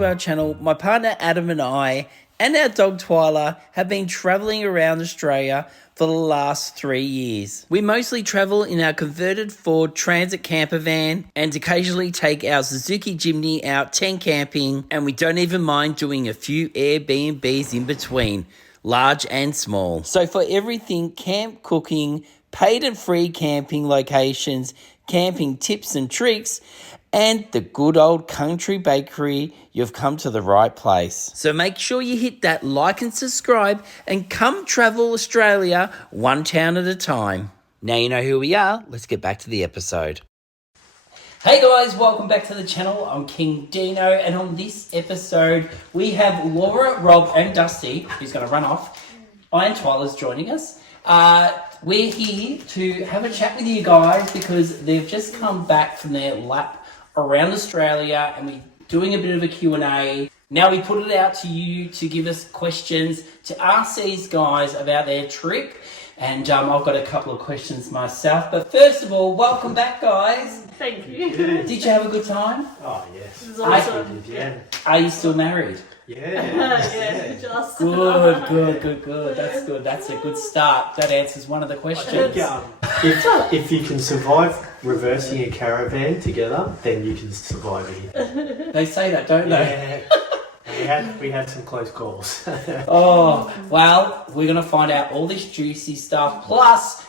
to our channel, my partner Adam and I and our dog Twyla have been travelling around Australia for the last 3 years. We mostly travel in our converted Ford Transit camper van and occasionally take our Suzuki Jimny out tent camping, and we don't even mind doing a few AirBnBs in between, large and small. So for everything camp cooking, paid and free camping locations, camping tips and tricks, and the good old country bakery, you've come to the right place. So make sure you hit that like and subscribe and come travel Australia one town at a time. Now you know who we are, let's get back to the episode. Hey guys, welcome back to the channel. I'm King Dino, and on this episode we have Laura, Rob and Dusty, who's going to run off. I and Twyla's joining us. We're here to have a chat with you guys because they've just come back from their lap around Australia and we're doing a bit of a Q&A. Now we put it out to you to give us questions to ask these guys about their trip, and I've got a couple of questions myself. But first of all, welcome back guys. Thank you. Did you have a good time? Oh yes. This is awesome. Are you still married? Yeah, just. Good. That's good. That's a good start. That answers one of the questions. If you can survive reversing a caravan together, then you can survive it. They say that, don't they? Yeah. We had some close calls. Oh, well, we're going to find out all this juicy stuff. Plus,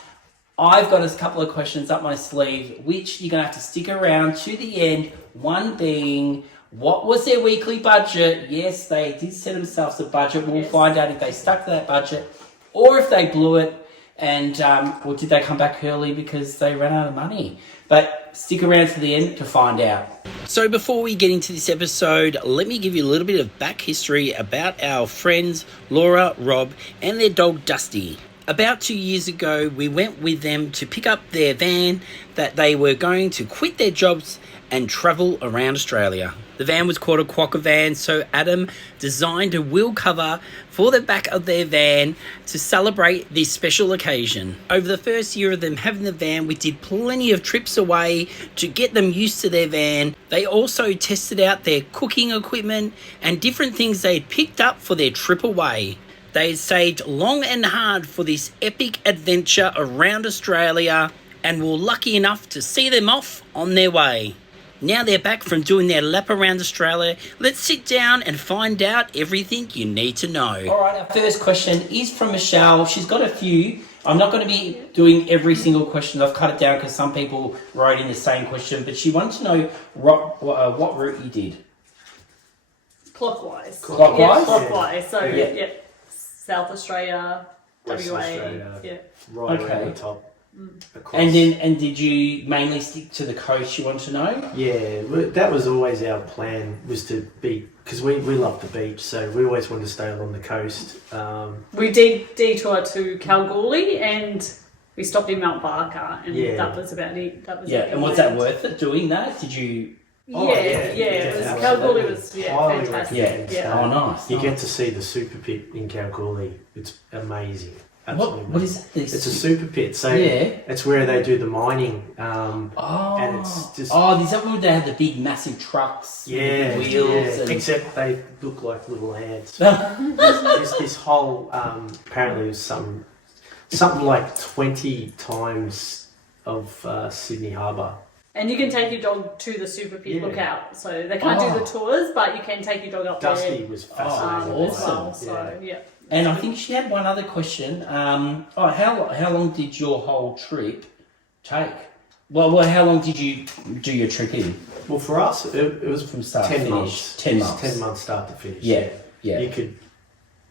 I've got a couple of questions up my sleeve, which you're going to have to stick around to the end. One being, what was their weekly budget? Yes, they did set themselves a budget. We'll find out if they stuck to that budget or if they blew it, and or did they come back early because they ran out of money. But stick around to the end to find out. So before we get into this episode, let me give you a little bit of back history about our friends Laura, Rob and their dog Dusty. About 2 years ago, we went with them to pick up their van that they were going to quit their jobs and travel around Australia. The van was called a quokka van, so Adam designed a wheel cover for the back of their van to celebrate this special occasion. Over the first year of them having the van, we did plenty of trips away to get them used to their van. They also tested out their cooking equipment and different things they'd picked up for their trip away. They had saved long and hard for this epic adventure around Australia and were lucky enough to see them off on their way. Now they're back from doing their lap around Australia. Let's sit down and find out everything you need to know. All right, our first question is from Michelle. She's got a few. I'm not going to be doing every single question. I've cut it down because some people wrote in the same question, but she wanted to know what route you did. Clockwise. Clockwise? Yeah, clockwise. So, Yeah. South Australia, West WA. Australia, Yeah. right Okay. over the top. Across. And did you mainly stick to the coast, you want to know? Yeah, that was always our plan, was to be, because we love the beach, so we always wanted to stay along the coast. We did detour to Kalgoorlie and we stopped in Mount Barker, and that was about it. That was it. And was that worth it doing that? Did you? It was, Kalgoorlie was Highly fantastic. recommend. Oh, nice. You get to see the super pit in Kalgoorlie. It's amazing. Absolutely. What is that? It's a super pit, so it's where they do the mining. And it's just is that where they have the big massive trucks with the wheels? And... Except they look like little ants. There's this whole apparently there's something like 20 times of Sydney Harbour. And you can take your dog to the super pit lookout. So they can't do the tours, but you can take your dog up Dusty there. was fascinating. As well. So And I think she had one other question. How long did your whole trip take? Well, how long did you do your trip in? Well, for us, it was From start to 10 finish. months. 10 months. 10 months start to finish. Yeah. You could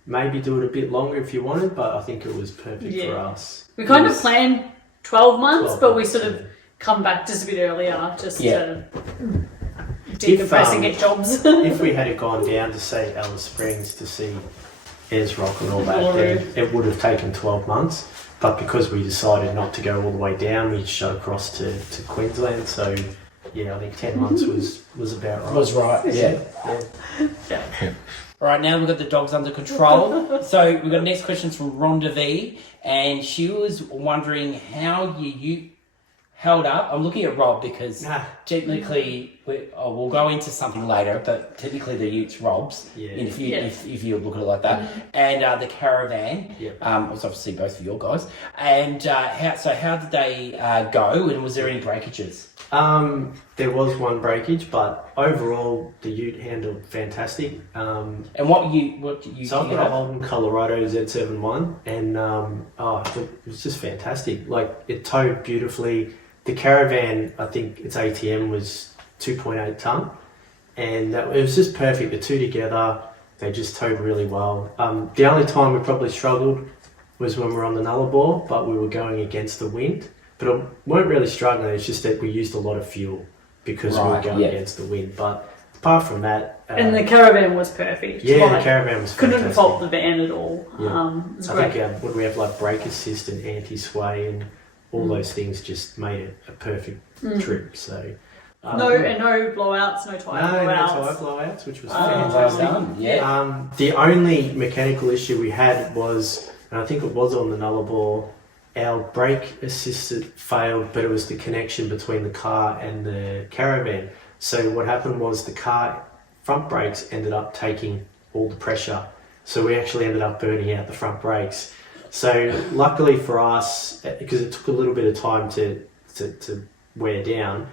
maybe do it a bit longer if you wanted, but I think it was perfect for us. We kind of planned 12 months, 12 but we months, sort of come back just a bit earlier just to decompress and get jobs. If we had gone down to, say, Alice Springs to see Ayers Rock and all that, then it would have taken 12 months. But because we decided not to go all the way down, we shot across to Queensland. So, I think 10 months was about right. Was right, yeah. All right, now we've got the dogs under control. So we've got next questions from Rhonda V, and she was wondering how you held up. I'm looking at Rob because technically, we'll go into something later, but technically the Ute's Rob's, if you look at it like that, and the Caravan, was obviously both of your guys. And how did they go, and was there any breakages? There was one breakage, but overall the Ute handled fantastic. And what you? So I've got a Holden Colorado Z71, and it was just fantastic. Like, it towed beautifully. The Caravan, I think its ATM was 2.8 tonne, and it was just perfect. The two together, they just towed really well. The only time we probably struggled was when we were on the Nullarbor, but we were going against the wind. But we weren't really struggling, it's just that we used a lot of fuel because we were going against the wind. But apart from that... and the Caravan was perfect. Yeah, the Caravan was fantastic. Couldn't fault the van at all. Yeah. I think we have like brake assist and anti-sway, and all those things just made it a perfect trip. So no blowouts, no tyre blowouts. No tyre blowouts, which was fantastic. The only mechanical issue we had was, and I think it was on the Nullarbor, our brake assisted failed, but it was the connection between the car and the Caravan. So what happened was the car front brakes ended up taking all the pressure. So we actually ended up burning out the front brakes. So luckily for us, because it took a little bit of time to wear down,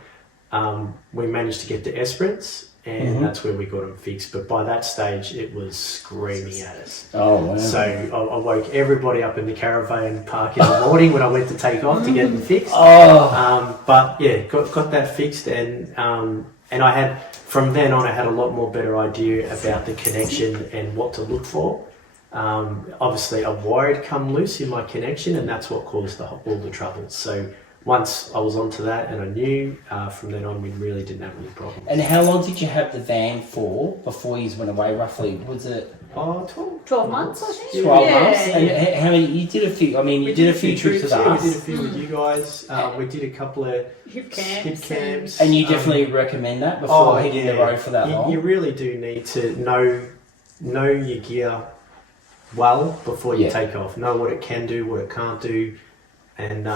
we managed to get the Esperance, and that's where we got them fixed. But by that stage, it was screaming at us. Oh, wow. So I woke everybody up in the caravan park in the morning when I went to take off to get them fixed. But yeah, got that fixed, and I had, from then on, I had a lot more better idea about the connection and what to look for. Obviously, a wire had come loose in my connection, and that's what caused all the trouble. So once I was onto that and I knew, from then on we really didn't have any problems. And how long did you have the van for before you went away, roughly? Was it 12 months, I think? 12 months? And how many, you did a few, you did a few trips with us. We did a few with you guys. We did a couple of hip camps. And you definitely recommend that before hitting the road for that long? You really do need to know your gear well before you take off. Know what it can do, what it can't do, and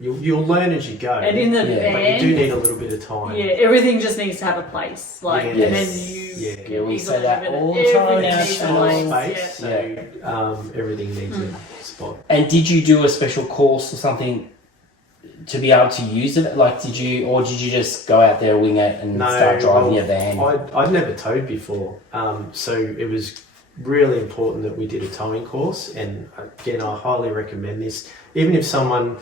you'll learn as you go. And in the van, but you do need a little bit of time. Yeah, everything just needs to have a place. And then you we say that all the time now. Space, so everything needs a spot. And did you do a special course or something to be able to use it? Like, did you just go out there, wing it, and start driving your van? I'd never towed before, so it was really important that we did a towing course. And again, I highly recommend this. Even if someone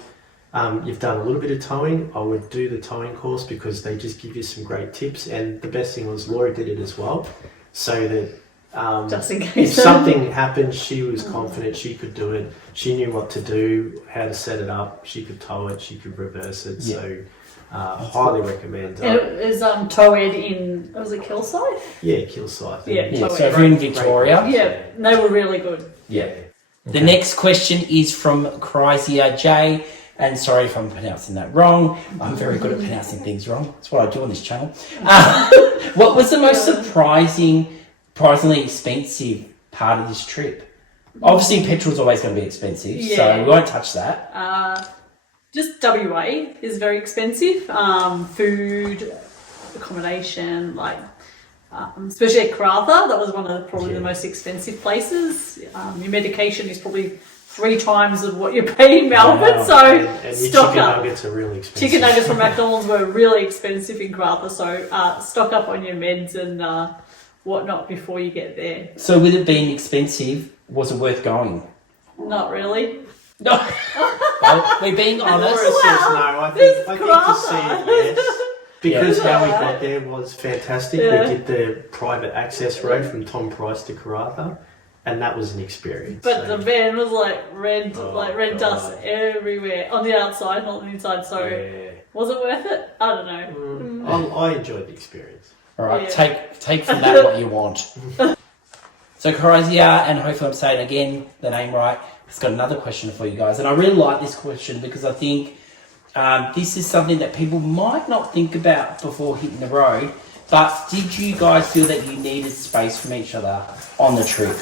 you've done a little bit of towing, I would do the towing course, because they just give you some great tips. And the best thing was Laura did it as well, so that just in case if something happened, she was confident she could do it. She knew what to do, how to set it up. She could tow it, she could reverse it. So highly recommend. And it was towed in, was it Kilsyth? Yeah, Kilsyth. So if you're in Victoria, they were really good. The next question is from Chrysia J. And sorry if I'm pronouncing that wrong. I'm very good at pronouncing things wrong. That's what I do on this channel. What was the most surprisingly expensive part of this trip? Obviously, petrol's always going to be expensive, so we won't touch that. Just WA is very expensive. Food, accommodation, especially at Karratha, that was one of probably the most expensive places. Your medication is probably 3 times of what you pay in Melbourne, so and stock chicken up. Nuggets are really expensive. Chicken nuggets from McDonald's were really expensive in Karratha, so stock up on your meds and whatnot before you get there. So with it being expensive, was it worth going? Not really. No. Well, we're being honest. I think to see it, yes. Because how we got there was fantastic. We did the private access road from Tom Price to Karratha, and that was an experience. But the van was red dust everywhere on the outside, not on the inside. So was it worth it? I don't know. I enjoyed the experience. All right, take from that what you want. So Chrysia, and hopefully I'm saying again the name right, has got another question for you guys, and I really like this question because I think this is something that people might not think about before hitting the road. But did you guys feel that you needed space from each other on the trip?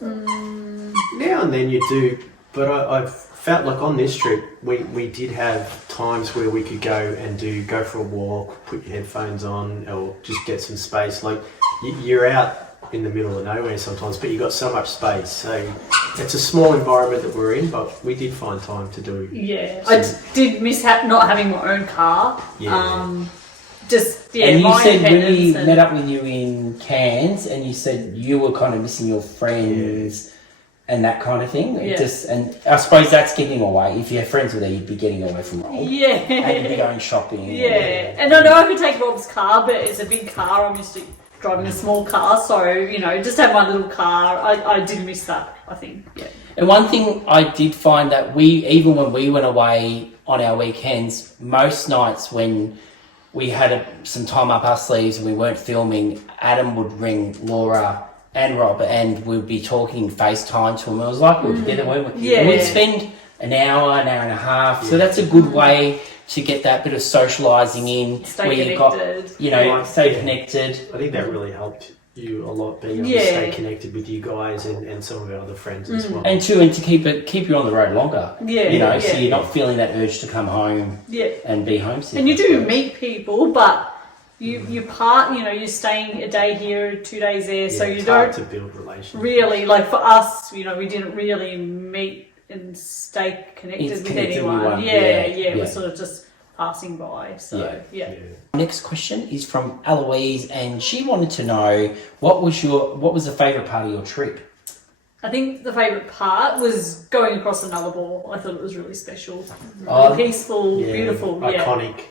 Now and then you do, but I felt like on this trip, we did have times where we could go for a walk, put your headphones on, or just get some space. Like you're out in the middle of nowhere sometimes, but you got so much space. So it's a small environment that we're in, but we did find time to do. Yeah, I did miss not having my own car. Yeah. And you my said when we independence met up with you in Cairns, and you said you were kind of missing your friends and that kind of thing. Yeah. And I suppose that's getting away. If your friends were there, you'd be getting away from Rob. Yeah. And you'd be going shopping. Yeah, and I know I could take Rob's car, but it's a big car. I'm used to driving a small car, so just have my little car. I did miss that, I think. Yeah. And one thing I did find that even when we went away on our weekends, most nights when we had some time up our sleeves and we weren't filming, Adam would ring Laura and Rob, and we'd be talking FaceTime to them. It was like we were together, weren't we? Yeah. And we'd spend an hour and a half. So that's a good way to get that bit of socialising in. Stay where connected. You got, stay connected. I think that really helped you a lot, being able to stay connected with you guys and some of our other friends as well. And to keep you on the road longer. Yeah. So you're not feeling that urge to come home and be homesick. And you do meet people, but you're staying a day here, 2 days there, so you it's don't hard to build relationships. really, like for us, we didn't really meet and stay connected with connected anyone. with It was sort of just passing by. So Next question is from Eloise, and she wanted to know what was the favourite part of your trip? I think the favourite part was going across the Nullarbor. I thought it was really special, really peaceful, beautiful, iconic,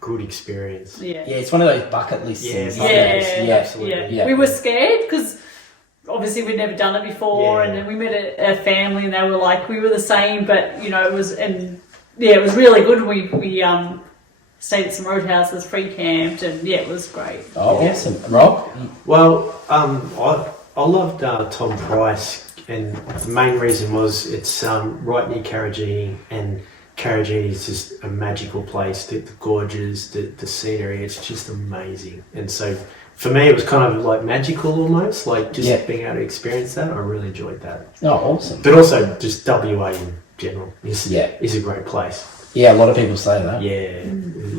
good experience. Yeah, it's one of those bucket list things. Absolutely. We were scared because obviously we'd never done it before, and then we met a family, and they were like, we were the same, but it was, and it was really good. We stayed at some roadhouses, free camped, and it was great. Awesome. Rob? Well, I loved Tom Price, and the main reason was it's right near Caravanning, and Caravanning is just a magical place. The gorges, the scenery, it's just amazing. And so for me, it was kind of like magical almost, like just being able to experience that. I really enjoyed that. Oh, awesome. But also just WA in general is a great place. Yeah, a lot of people say that. Yeah, it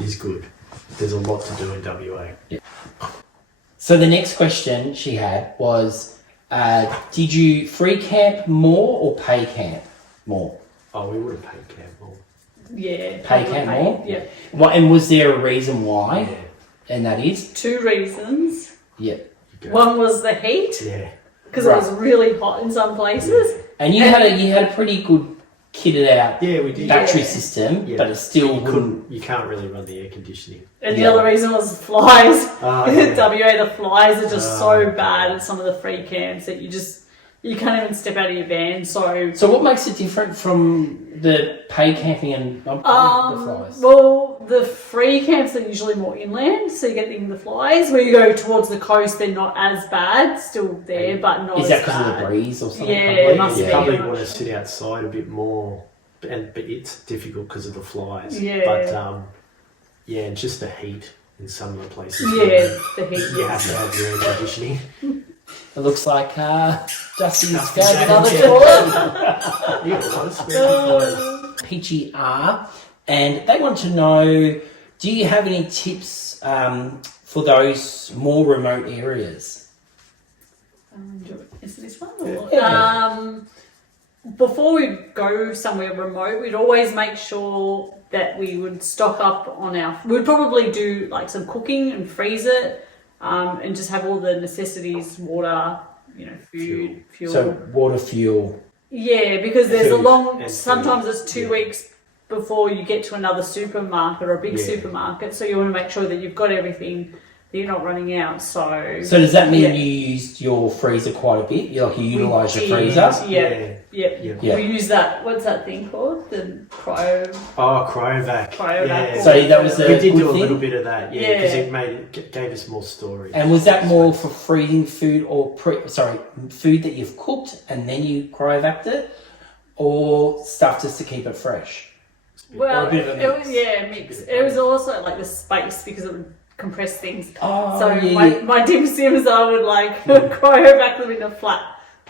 is good. There's a lot to do in WA. Yeah. So the next question she had was, did you free camp more or pay camp more? Oh, we would have paid camp more. Yeah. Pay camp more? Yeah. And was there a reason why? Yeah. And that is? 2 reasons. Yeah. One was the heat. Yeah. Because it was really hot in some places. Yeah. And you had a pretty good kitted out we did. battery system, but it still you can't really run the air conditioning. And the other reason was flies. WA, the flies are just so bad at some of the free camps that you can't even step out of your van. So what makes it different from the pay camping and the flies? Well, the free camps are usually more inland, so you get the flies. Where you go towards the coast, they're not as bad, still there, but not as bad. Is that because of the breeze or something? Yeah, it must you be. probably want to sit outside a bit more, but it's difficult because of the flies. Yeah. But and just the heat in some of the places. Yeah, the heat. You have to have your air conditioning. It looks like Dusty's grabbed Adams, another toilet. PGR, and they want to know, do you have any tips for those more remote areas? Is this one? Before we go somewhere remote, we'd always make sure that we would stock up on we'd probably do like some cooking and freeze it. And just have all the necessities, water, food, fuel. So water, fuel. Yeah, because there's Food sometimes it's 2 weeks before you get to another supermarket or a big supermarket. So you want to make sure that you've got everything, that you're not running out. So does that mean you used your freezer quite a bit? You utilised your freezer? Yeah. We use that, what's that thing called? The cryovac. Yeah. So that was we did do a little bit of that, because it gave us more storage. And was that more for freezing food or food that you've cooked and then you cryovacked it, or stuff just to keep it fresh? Well, or a bit of a mix? It was mix. It was also like the space because it would compress things. Oh, so my dim sims, I would cryovac them in a flat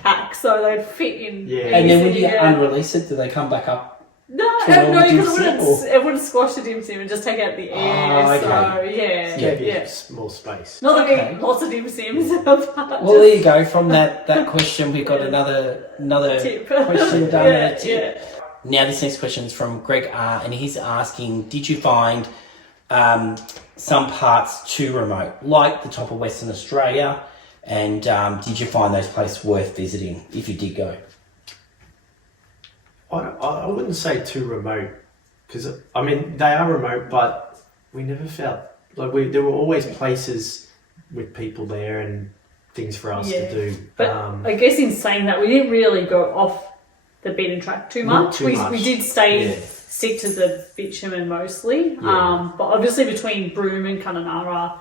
pack, so they'd fit in. Yeah. And then when easy, you yeah. unrelease it, do they come back up? No, to an no, old because dim sim, it wouldn't squash the dim sim and just take out the air. Oh, okay. So yeah, Gave you yeah. more space. Not that Okay. we lots of dim sims. But Well, there you go. From that question, we've got another tip. question done. Yeah, and a tip. Now, this next question is from Greg R, and he's asking, did you find some parts too remote, like the top of Western Australia, and did you find those places worth visiting if you did go? I wouldn't say too remote, because I mean they are remote, but we never felt like there were always places with people there and things for us to do. But I guess in saying that, we didn't really go off the beaten track too Not much. too much. We did stick to the bitumen mostly. Yeah. But obviously between Broome and Kununurra,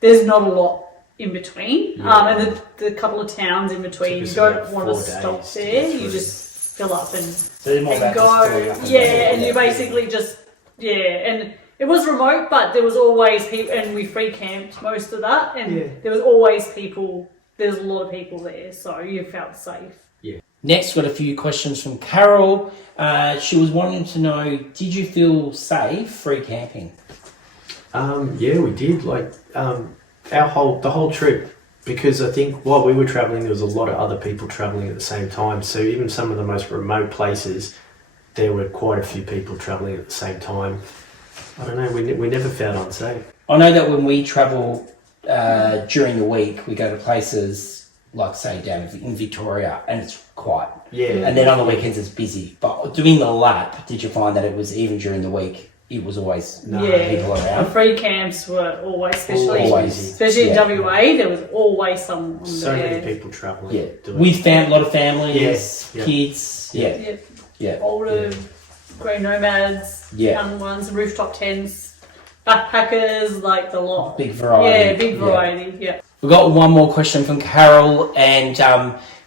there's not a lot in between. Yeah. And the couple of towns in between, Took you us don't about want to 4 stop days to there. get You through. just fill up and So they're more about go. just filling up and And going. you basically just, and it was remote, but there was always people, and we free camped most of that, and there was always people, there's a lot of people there, so you felt safe. Next, we've got a few questions from Carol. She was wanting to know, did you feel safe free camping? Yeah, we did. Like the whole trip, because I think while we were traveling, there was a lot of other people traveling at the same time. So even some of the most remote places, there were quite a few people traveling at the same time. I don't know. We never felt unsafe. I know that when we travel during the week, we go to places like, say, down in Victoria, and it's quiet. Yeah. And then on the weekends, it's busy. But doing the lap, did you find that it was even during the week, it was always people The around? free camps were always, especially Always. in WA, there was always someone So there. many people traveling. Yeah. doing With a lot of families, Yeah. kids. Yeah. Yeah. Older grey nomads, Yeah. young ones, rooftop tents, backpackers, like the lot. Big variety. Yeah, big variety. Yeah. We've got one more question from Carol, and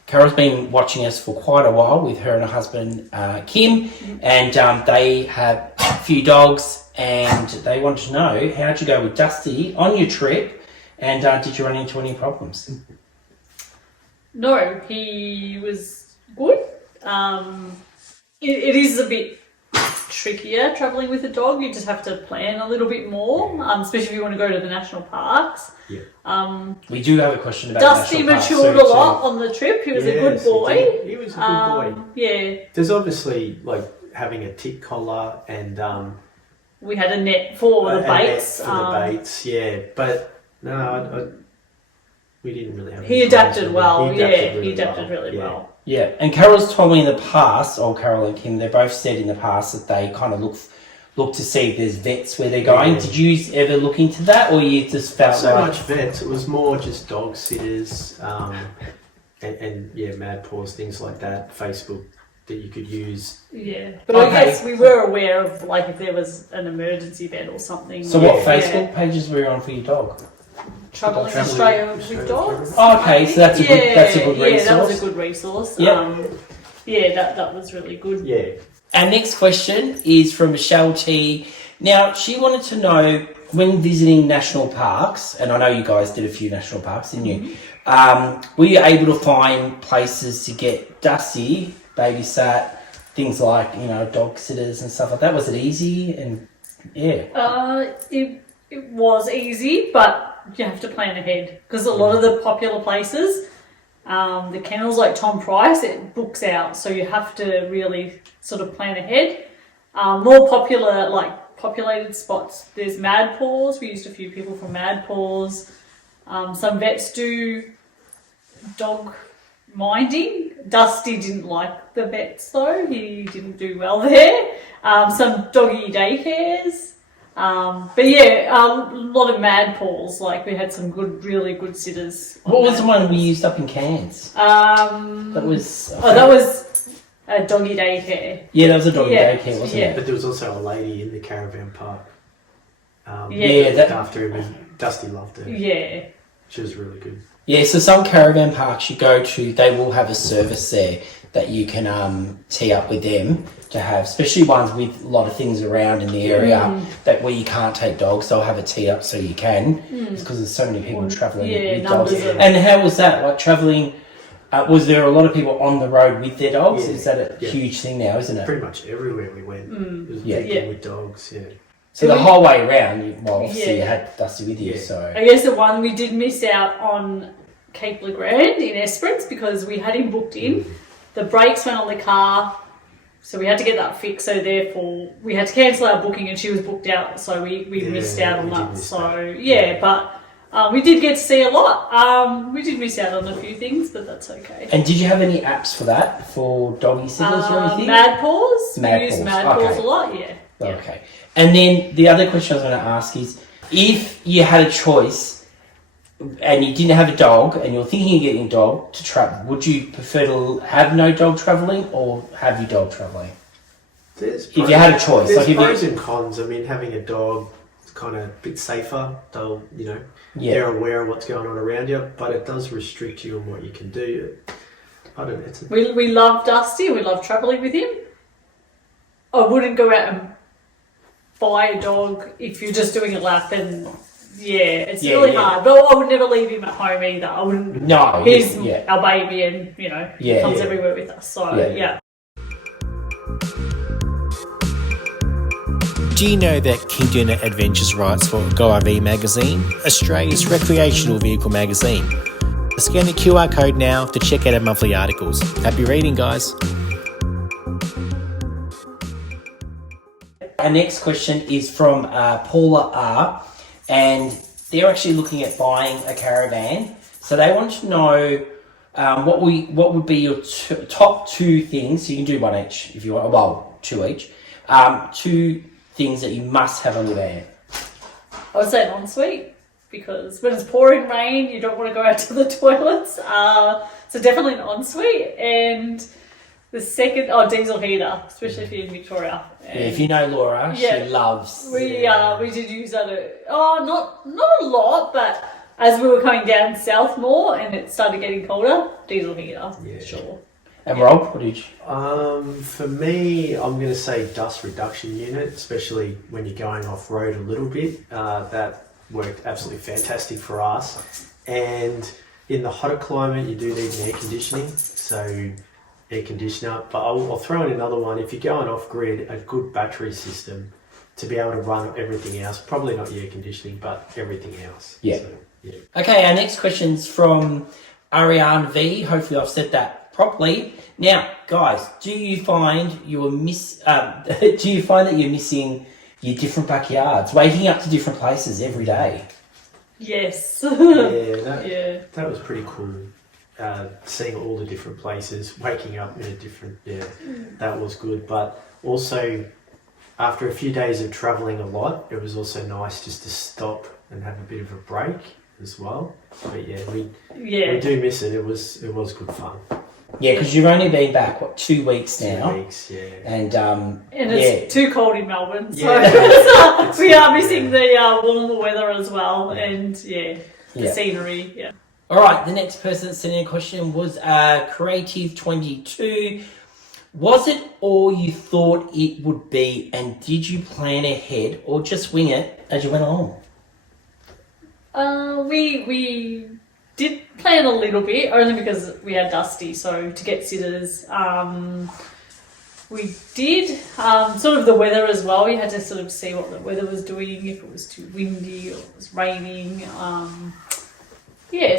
Carol's been watching us for quite a while with her and her husband, Kim, and they have a few dogs, and they want to know, how'd you go with Dusty on your trip, and did you run into any problems? No, he was good. It is a bit trickier travelling with a dog. You just have to plan a little bit more, especially if you want to go to the national parks. Yeah. We do have a question about Dusty national parks matured soon a lot too. on the trip. He was a Yes, good boy. He was a good boy. Yeah, There's obviously like having a tick collar and we had a net for the a net baits. for the baits, yeah. But no, we didn't really have. He any adapted problems well. with it. He adapted really yeah. well. Yeah, and Carol's told me in the past, or Carol and Kim, they both said in the past that they kind of look to see if there's vets where they're going. Yeah. Did you ever look into that, or you just felt So like... much vets. It was more just dog sitters, and mad paws, things like that. Facebook that you could use. Yeah, but Okay. I guess we were aware of like if there was an emergency vet or something. So what Facebook pages were you on for your dog? Travelling Travelling Australia Australia with dogs. Oh, okay, so that's a good Yeah, that was resource. a good resource. Yep. That was really good. Yeah. Our next question is from Michelle T. Now, she wanted to know, when visiting national parks, and I know you guys did a few national parks, didn't you? Were you able to find places to get Dusty, babysat, things like, dog sitters and stuff like that? Was it easy? And yeah. It was easy, but you have to plan ahead because a lot of the popular places, the kennels like Tom Price, it books out, so you have to really sort of plan ahead. More popular, like populated spots, there's Mad Paws. We used a few people from Mad Paws. Some vets do dog minding. Dusty didn't like the vets though. He didn't do well there. Some doggy daycares. But yeah, a lot of Mad Paws. Like we had some really good sitters. What was the one we used up in Cairns? That was... that was a doggy daycare. Yeah, that was a doggy Yeah, daycare, wasn't yeah. it? But there was also a lady in the caravan park. that- After him, and Dusty loved her. Yeah. She was really good. Yeah, so some caravan parks you go to, they will have a service there that you can tee up with them to have, especially ones with a lot of things around in the area that where you can't take dogs, they'll have a tee up so you can. It's because there's so many people travelling with dogs. numbers of- And how was that, like travelling Was there a lot of people on the road with their dogs? Yeah, Is that a huge thing now, isn't it? Pretty much everywhere we went. There was people with dogs, So the whole way around, obviously you had Dusty with you, so... I guess the one we did miss out on Cape Legrand in Esperance because we had him booked in. The brakes went on the car, so we had to get that fixed, so therefore we had to cancel our booking and she was booked out, so we missed out on that. So, but... we did get to see a lot. We did miss out on a few things, but that's okay. And did you have any apps for that, for doggy sitters or anything? Mad Paws. Mad We use Paws, Mad Paws okay. a lot, yeah. Okay. And then the other question I was going to ask is, if you had a choice and you didn't have a dog and you're thinking of getting a dog to travel, would you prefer to have no dog travelling or have your dog travelling? If you had a choice. There's like pros and cons. I mean, having a dog is kind of a bit safer. They'll, they're aware of what's going on around you, but it does restrict you on what you can do. I don't know. We love Dusty. We love travelling with him. I wouldn't go out and buy a dog if you're just doing a lap and it's really hard. But I would never leave him at home either. I wouldn't. No, he's our baby, and he comes everywhere with us. So Do you know that Keep Doing It Adventures writes for Go RV Magazine, Australia's recreational vehicle magazine? Scan the QR code now to check out our monthly articles. Happy reading, guys. Our next question is from Paula R, and they're actually looking at buying a caravan. So they want to know what would be your top two things. So you can do one each if you want. Well, two each. Two things that you must have on your van. I would say an ensuite, because when it's pouring rain, you don't want to go out to the toilets. So definitely an ensuite. And the second, diesel heater, especially if you're in Victoria. If you know Laura, she loves. We did use that. Not a lot, but as we were coming down south more and it started getting colder, diesel heater. Yeah, sure. And Rob, what did you? For me, I'm going to say dust reduction unit, especially when you're going off road a little bit. That worked absolutely fantastic for us. And in the hotter climate, you do need an air conditioning, so air conditioner. But I'll throw in another one. If you're going off grid, a good battery system to be able to run everything else. Probably not the air conditioning, but everything else. Yeah. So, okay, our next question's from Ariane V. Hopefully I've said that properly. Now, guys, do you find that you're missing your different backyards, waking up to different places every day? Yes. That was pretty cool. Seeing all the different places, waking up in a different, that was good. But also, after a few days of travelling a lot, it was also nice just to stop and have a bit of a break as well. But we do miss it. It was good fun. Yeah, because you've only been back, 2 weeks now? 2 weeks, yeah. And it's too cold in Melbourne, so Yeah. we are missing the warmer weather as well, and the scenery, All right, the next person that sent in a question was Creative22. Was it all you thought it would be, and did you plan ahead or just wing it as you went along? We did plan a little bit, only because we had Dusty, so to get sitters. We did sort of the weather as well. We had to sort of see what the weather was doing, if it was too windy or it was raining.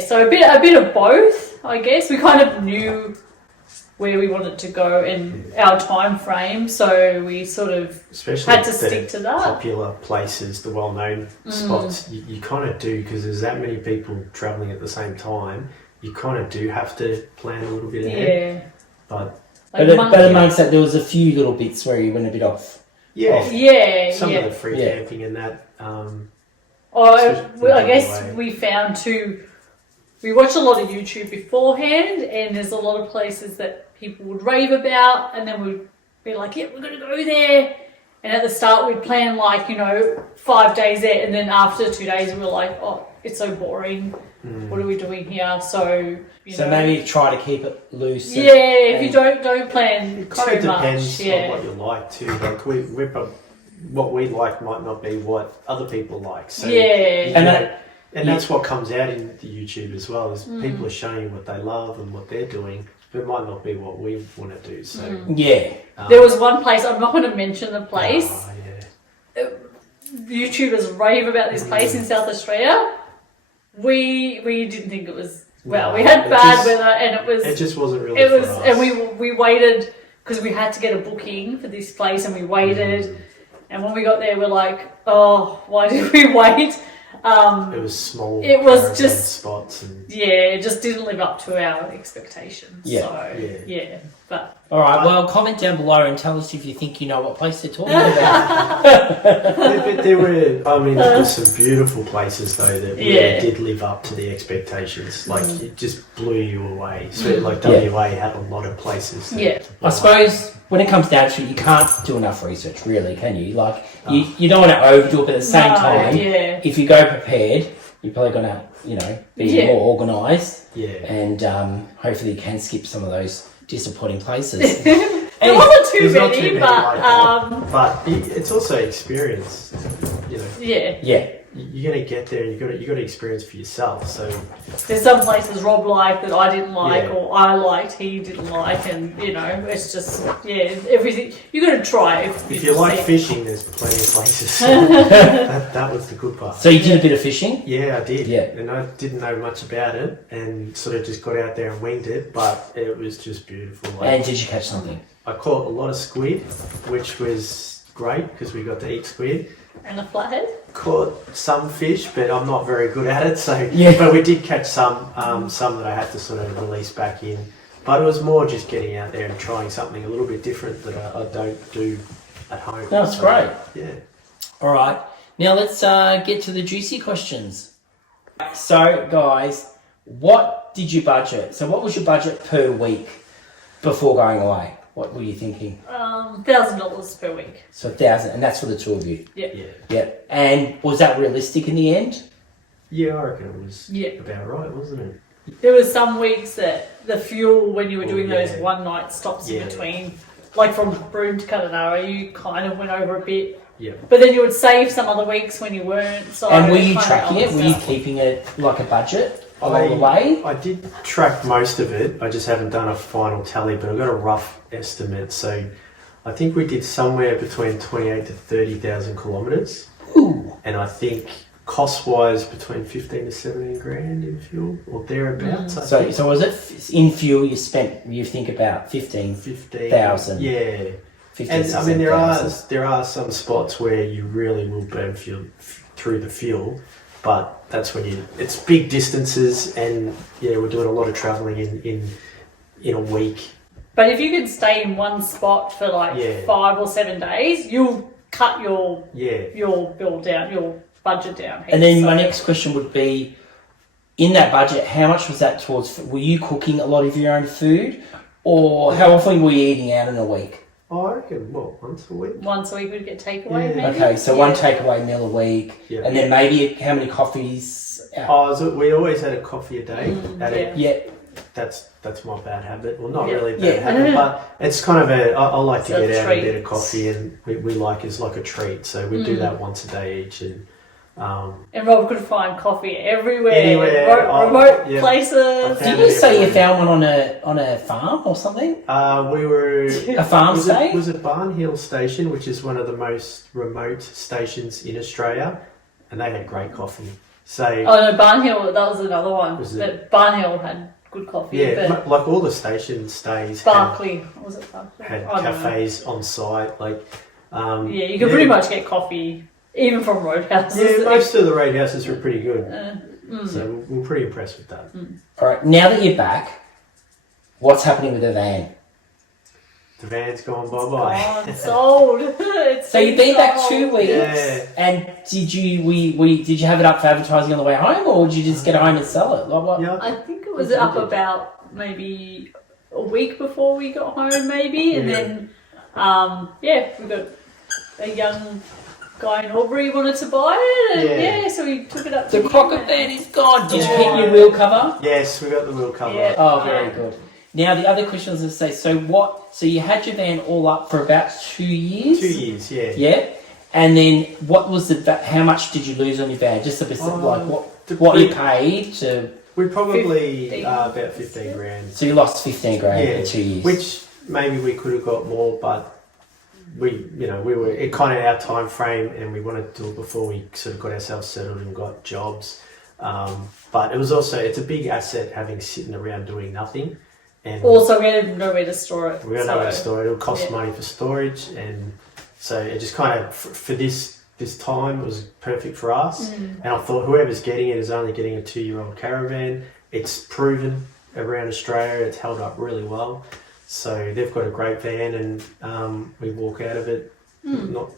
So a bit of both, I guess. We kind of knew where we wanted to go and our time frame, so we sort of had to stick to that. Popular places, the well-known spots, you kind of do, because there's that many people travelling at the same time. You kind of do have to plan a little bit ahead. But amongst that, there was a few little bits where you went a bit off. Some of the free camping and that. I guess we found too. We watched a lot of YouTube beforehand, and there's a lot of places that people would rave about, and then we'd be like, we're going to go there. And at the start, we'd plan 5 days there, and then after 2 days, we were like, it's so boring. What are we doing here? So, maybe try to keep it loose. If you don't plan it kind too of depends much. on what you like too. Like what we like might not be what other people like. So And that's what comes out in the YouTube as well, is people are showing you what they love and what they're doing, but it might not be what we want to do. So Yeah. There was one place, I'm not going to mention the place. Oh, yeah. YouTubers rave about this place in South Australia. We didn't think it was, well, we had bad weather and it just wasn't really it for was, us. and we waited because we had to get a booking for this place and we waited. And when we got there, we're like, oh, why did we wait? It was small. It was caravan just spots and it just didn't live up to our expectations. Yeah. So Yeah. but All right. Well, comment down below and tell us if you think you know what place they're talking about. but there were, I mean, there were some beautiful places though that really did live up to the expectations. Like it just blew you away. So like WA had a lot of places. I suppose when it comes down to it, you can't do enough research, really, can you? Like you don't want to overdo it, but at the same time, if you go prepared, you're probably going to, be more organised. Yeah. And hopefully you can skip some of those disappointing places. there wasn't too There's not many, too many but but it's also experience. Yeah. You're going to get there and you got to experience for yourself. So there's some places Rob liked that I didn't like, Yeah. or I liked he didn't like, and it's just everything you got to try. if you like fishing, there's plenty of places. that was the good part. So you did a bit of fishing? Yeah, I did. Yeah. And I didn't know much about it and sort of just got out there and winged it, but it was just beautiful. And did you catch something? I caught a lot of squid, which was great because we got to eat squid. And a flathead. Caught some fish, but I'm not very good at it. So, Yeah. But we did catch some that I had to sort of release back in. But it was more just getting out there and trying something a little bit different that I don't do at home. That's great. Yeah. All right. Now let's get to the juicy questions. So, guys, what did you budget? So, what was your budget per week before going away? What were you thinking? $1,000 per week. So 1,000, and that's for the two of you. Yeah. Yeah. Yep. And was that realistic in the end? Yeah, I reckon it was Yeah. about right, wasn't it? There was some weeks that the fuel, when you were doing yeah. those one night stops in Yeah. between, like from Broome to Kununurra, you kind of went over a bit. Yeah. But then you would save some other weeks when you weren't. So And were you kind of tracking it? Were you balanced out. keeping it like a budget along the way? I did track most of it. I just haven't done a final tally, but I've got a rough estimate. So I think we did somewhere between 28 to 30,000 kilometres. Ooh. And I think cost-wise between 15 to 17 grand in fuel or thereabouts. I think. So was it in fuel you think about 15,000? 15,000. Yeah. 15, And I mean, there 16,000. are some spots where you really will burn fuel through the fuel, but that's when it's big distances, and we're doing a lot of travelling in a week. But if you could stay in one spot for like 5 or 7 days, you'll cut your bill down, your budget down. And then my next question would be, in that budget, how much was that towards? Were you cooking a lot of your own food, or how often were you eating out in a week? Oh, I reckon, once a week? Once a week we'd get takeaway, Yeah. maybe? Okay, so one takeaway meal a week, and then maybe how many coffees? We always had a coffee a day. Yeah. That's my bad habit. Well, not really bad habit, but it's kind of I like to So get out a bit treat. of coffee, and we like it's like a treat. So we do that once a day each, and Rob could find coffee everywhere, Anywhere. remote Yeah. places. found Did you it say you everywhere. found one on a farm or something? we were A farm stay? It was a Barn Hill station, which is one of the most remote stations in Australia, and they had great coffee. So Oh no, Barnhill, that was another one. Was it? But Barnhill had good coffee. yeah, but like all the station stays Barclay, was it Barclay? had I don't know. cafes on site. Like Yeah, you can pretty much get coffee even from roadhouses. Yeah, most of the roadhouses were pretty good. Mm. So we're pretty impressed with that. All right, now that you're back, what's happening with the van? The van's gone bye-bye. Oh, it's sold. It's So you've been back sold. 2 weeks, Yeah. and did you have it up for advertising on the way home, or did you just get home and sell it? Like what? Yeah. I think it was up about maybe a week before we got home, maybe, and then we got a young guy in Albury wanted to buy it, and so we took it up. The to Crocker him. van is gone. Did you keep your wheel cover? Yes, we got the wheel cover. Yeah. Oh, very good. Now the other question was to say, so you had your van all up for about 2 years? 2 years, yeah. Yeah. And then what was how much did you lose on your van? Just a bit, like what? what you paid to. We probably 15. About 15 grand. So you lost 15 grand in 2 years. Which maybe we could have got more, but we were it kind of our time frame, and we wanted to do it before we sort of got ourselves settled and got jobs. But it was also, it's a big asset having sitting around doing nothing. And also, we had nowhere to store it. we don't know where to store it. It'll cost money for storage, and so it just kind of for this time it was perfect for us. And I thought whoever's getting it is only getting a 2-year-old caravan. It's proven around Australia. It's held up really well. So they've got a great van, and we walk out of it not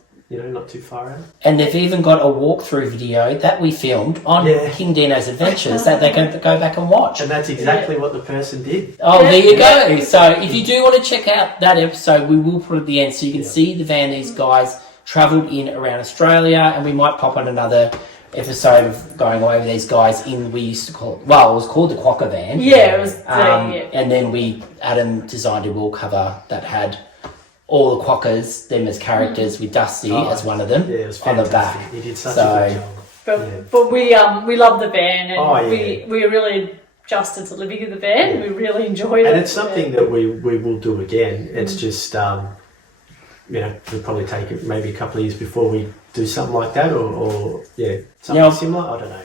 too far out. And they've even got a walkthrough video that we filmed on King Dino's Adventures that they can go back and watch. And that's exactly what the person did. Oh, there you go. So if you do want to check out that episode, we will put it at the end so you can see the van these guys travelled in around Australia, and we might pop on another episode of going away with these guys in, we used to call it, well, it was called the Quokka van. Yeah, it was. And then Adam designed a wall cover that had all the Quokkas, them as characters, with Dusty as one of them it was on the fantastic. back. He did such a good job. But we love the van, and we really adjusted to living in the van. We really enjoyed it. And it's something that we will do again. It's just, we'll probably take it maybe a couple of years before we do something like that, or something similar. I don't know.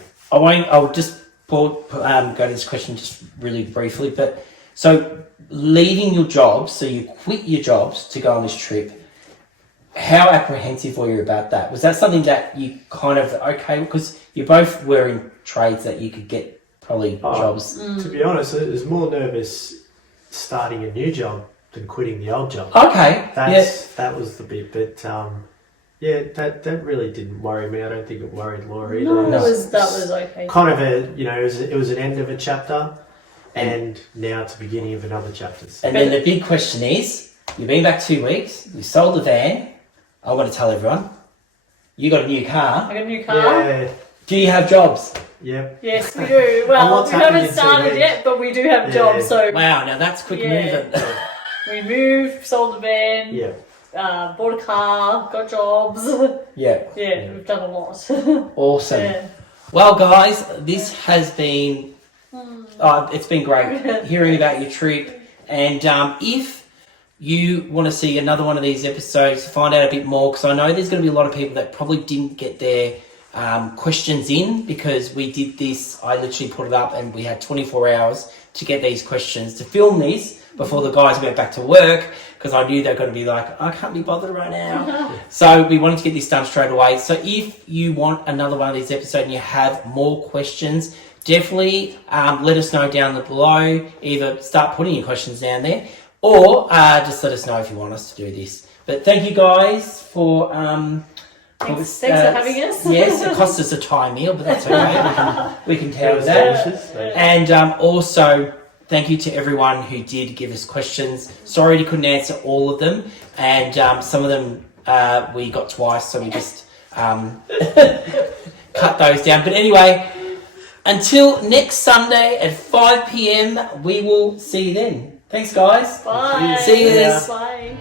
I'll just go to this question just really briefly. But so leaving your job, so you quit your jobs to go on this trip. How apprehensive were you about that? Was that something that you kind of okay, because you both were in trades that you could get probably jobs? To be honest, I was more nervous starting a new job than quitting the old job. Okay, that was the bit, but that really didn't worry me. I don't think it worried Laura either. No, that was okay. Kind of it was an end of a chapter, and now it's the beginning of another chapter. And then the big question is, you've been back 2 weeks, you sold the van. I'm going to tell everyone, you got a new car. I got a new car. Yeah. Do you have jobs? Yep. Yes, we do. Well, we haven't started yet, but we do have jobs. So wow, now that's quick moving. We moved, sold the van. Yeah. Bought a car, got jobs. Yeah. We've done a lot. Awesome. Yeah. Well, guys, this has been it's been great hearing about your trip. And if you want to see another one of these episodes, find out a bit more, because I know there's going to be a lot of people that probably didn't get their questions in, because we did this. I literally put it up, and we had 24 hours to get these questions, to film these before the guys went back to work, because I knew they're going to be like, I can't be bothered right now. So we wanted to get this done straight away. So if you want another one of these episodes and you have more questions, definitely let us know down below. Either start putting your questions down there, or just let us know if you want us to do this. But thank you guys for Thanks for having us. Yes, it cost us a Thai meal, but that's okay. We can tell that. And also, thank you to everyone who did give us questions. Sorry we couldn't answer all of them, and some of them we got twice, so we just cut those down. But anyway, until next Sunday at 5 p.m, we will see you then. Thanks, guys. Bye. See you then. Bye.